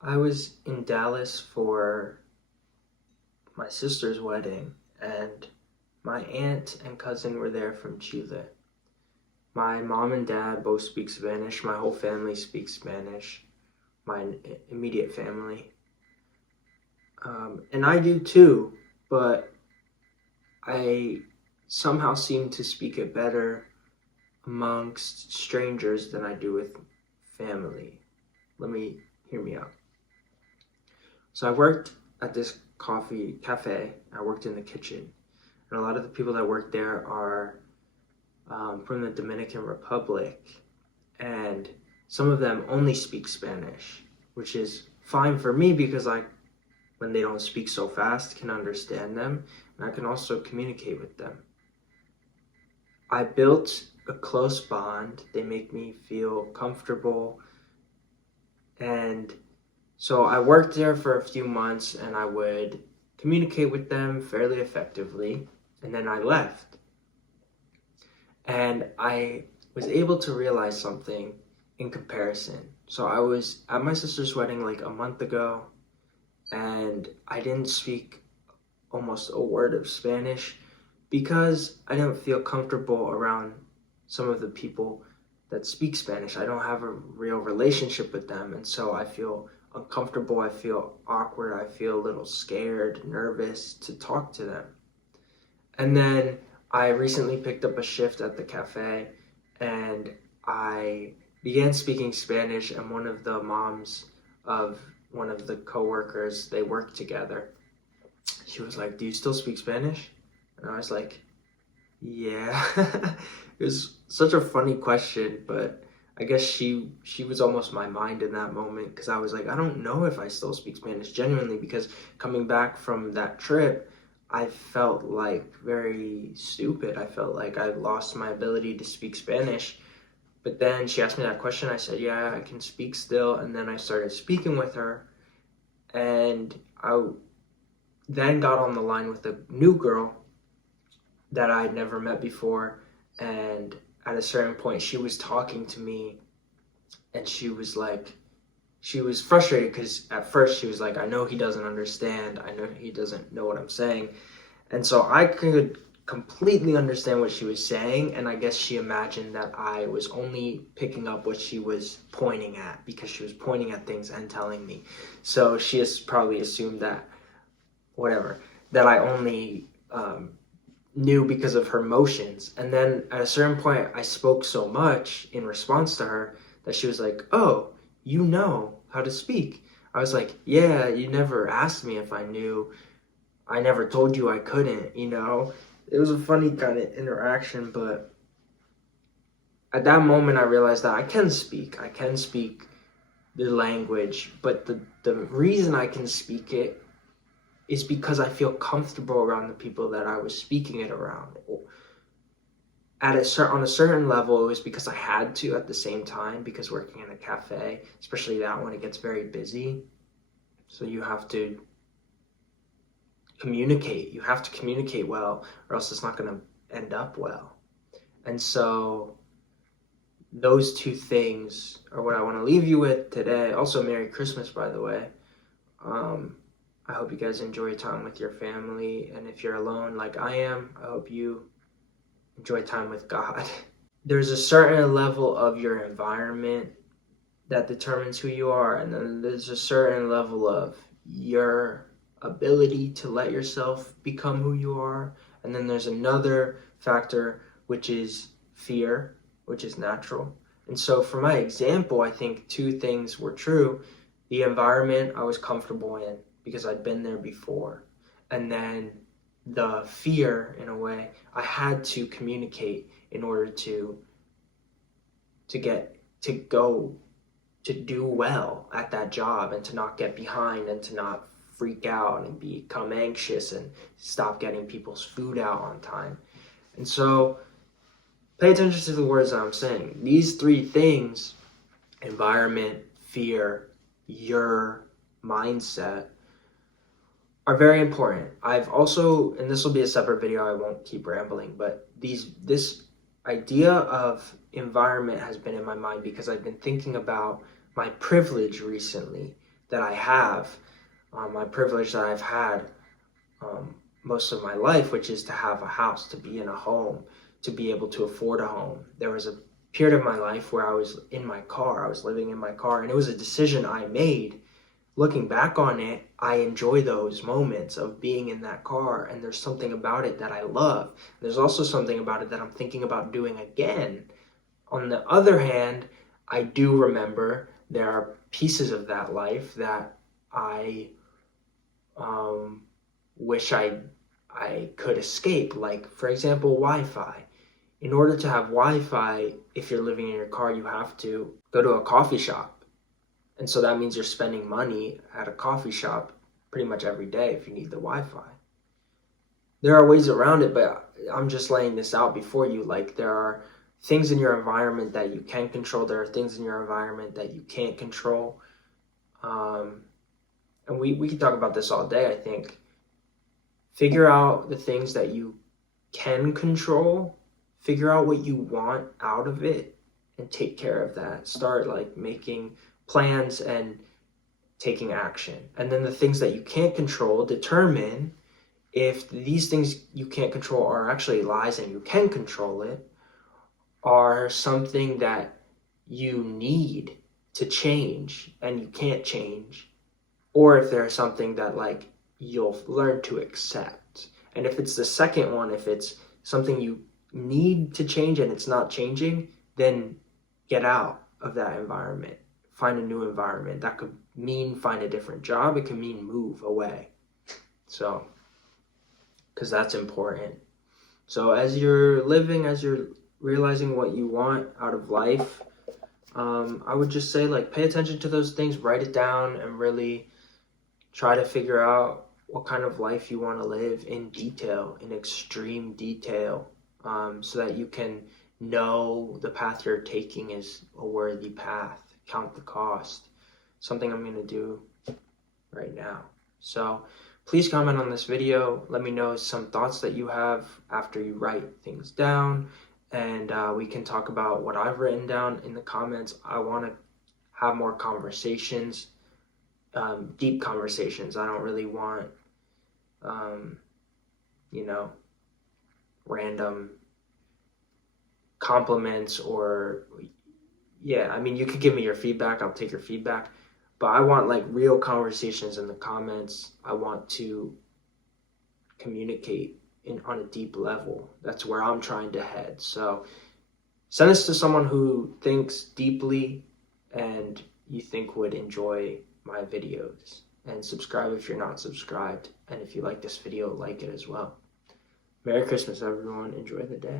I was in Dallas for my sister's wedding, and my aunt and cousin were there from Chile. My mom and dad both speak Spanish. My whole family speaks Spanish, my immediate family. And I do too, but I somehow seem to speak it better amongst strangers than I do with family. Hear me out. So I worked at this coffee cafe. I worked in the kitchen, and a lot of the people that work there are from the Dominican Republic, and some of them only speak Spanish, which is fine for me because when they don't speak so fast, can understand them, and I can also communicate with them. I built a close bond. They make me feel comfortable, and so I worked there for a few months, and I would communicate with them fairly effectively, and then I left. And I was able to realize something in comparison. So I was at my sister's wedding like a month ago, and I didn't speak almost a word of Spanish because I didn't feel comfortable around some of the people that speak Spanish. I don't have a real relationship with them, and so I feel uncomfortable, I feel awkward, I feel a little scared, nervous to talk to them. And then I recently picked up a shift at the cafe, and I began speaking Spanish, and one of the moms of one of the coworkers, they work together. She was like, "Do you still speak Spanish?" And I was like, "Yeah." It was such a funny question, but I guess she was almost my mind in that moment because I was like, I don't know if I still speak Spanish genuinely, because coming back from that trip, I felt like very stupid. I felt like I lost my ability to speak Spanish. But then she asked me that question. I said, "Yeah, I can speak still." And then I started speaking with her, and I then got on the line with a new girl that I had never met before, and at a certain point she was talking to me, and she was frustrated because at first she was like, "I know he doesn't understand, I know he doesn't know what I'm saying." And so I could completely understand what she was saying, and I guess she imagined that I was only picking up what she was pointing at because she was pointing at things and telling me. So she has probably assumed that whatever, that I only knew because of her motions. And then at a certain point, I spoke so much in response to her that she was like, "Oh, you know how to speak." I was like, "Yeah, you never asked me if I knew. I never told you I couldn't. It was a funny kind of interaction, but at that moment, I realized that I can speak. I can speak the language, but the reason I can speak it is because I feel comfortable around the people that I was speaking it around. On a certain level, it was because I had to at the same time, because working in a cafe, especially that when it gets very busy, so you have to communicate. You have to communicate well, or else it's not going to end up well. And so those two things are what I want to leave you with today. Also, Merry Christmas, by the way. I hope you guys enjoy time with your family, and if you're alone like I am, I hope you enjoy time with God. There's a certain level of your environment that determines who you are, and then there's a certain level of your ability to let yourself become who you are, and then there's another factor, which is fear, which is natural. And so for my example, I think two things were true. The environment I was comfortable in because I'd been there before, and then the fear, in a way, I had to communicate in order to get to go to do well at that job, and to not get behind, and to not freak out and become anxious and stop getting people's food out on time. And so pay attention to the words that I'm saying. These three things: environment, fear, your mindset, are very important. I've also, and this will be a separate video, I won't keep rambling, but this idea of environment has been in my mind because I've been thinking about my privilege recently. that I have, my privilege that I've had most of my life, which is to have a house, to be in a home, to be able to afford a home. There was a period of my life where I was in my car, I was living in my car, and it was a decision I made. Looking back on it, I enjoy those moments of being in that car, and there's something about it that I love. There's also something about it that I'm thinking about doing again. On the other hand, I do remember there are pieces of that life that I wish I could escape. Like, for example, Wi-Fi. In order to have Wi-Fi, if you're living in your car, you have to go to a coffee shop. And so that means you're spending money at a coffee shop pretty much every day if you need the Wi-Fi. There are ways around it, but I'm just laying this out before you. Like, there are things in your environment that you can control. There are things in your environment that you can't control. And we could talk about this all day, I think. Figure out the things that you can control. Figure out what you want out of it and take care of that. Start like making plans and taking action. And then the things that you can't control, determine if these things you can't control are actually lies and you can control it, are something that you need to change and you can't change, or if there's something that like you'll learn to accept. And if it's the second one, if it's something you need to change and it's not changing, then get out of that environment. Find a new environment. That could mean find a different job. It can mean move away. So, because that's important. So as you're living, as you're realizing what you want out of life, I would just say like pay attention to those things, write it down, and really try to figure out what kind of life you want to live in detail, in extreme detail, so that you can know the path you're taking is a worthy path. Count the cost. Something I'm going to do right now. So please comment on this video. Let me know some thoughts that you have after you write things down. And we can talk about what I've written down in the comments. I want to have more conversations, deep conversations. I don't really want, random compliments or, yeah, I mean, you could give me your feedback. I'll take your feedback. But I want like real conversations in the comments. I want to communicate on a deep level. That's where I'm trying to head. So send this to someone who thinks deeply and you think would enjoy my videos. And subscribe if you're not subscribed. And if you like this video, like it as well. Merry Christmas, everyone. Enjoy the day.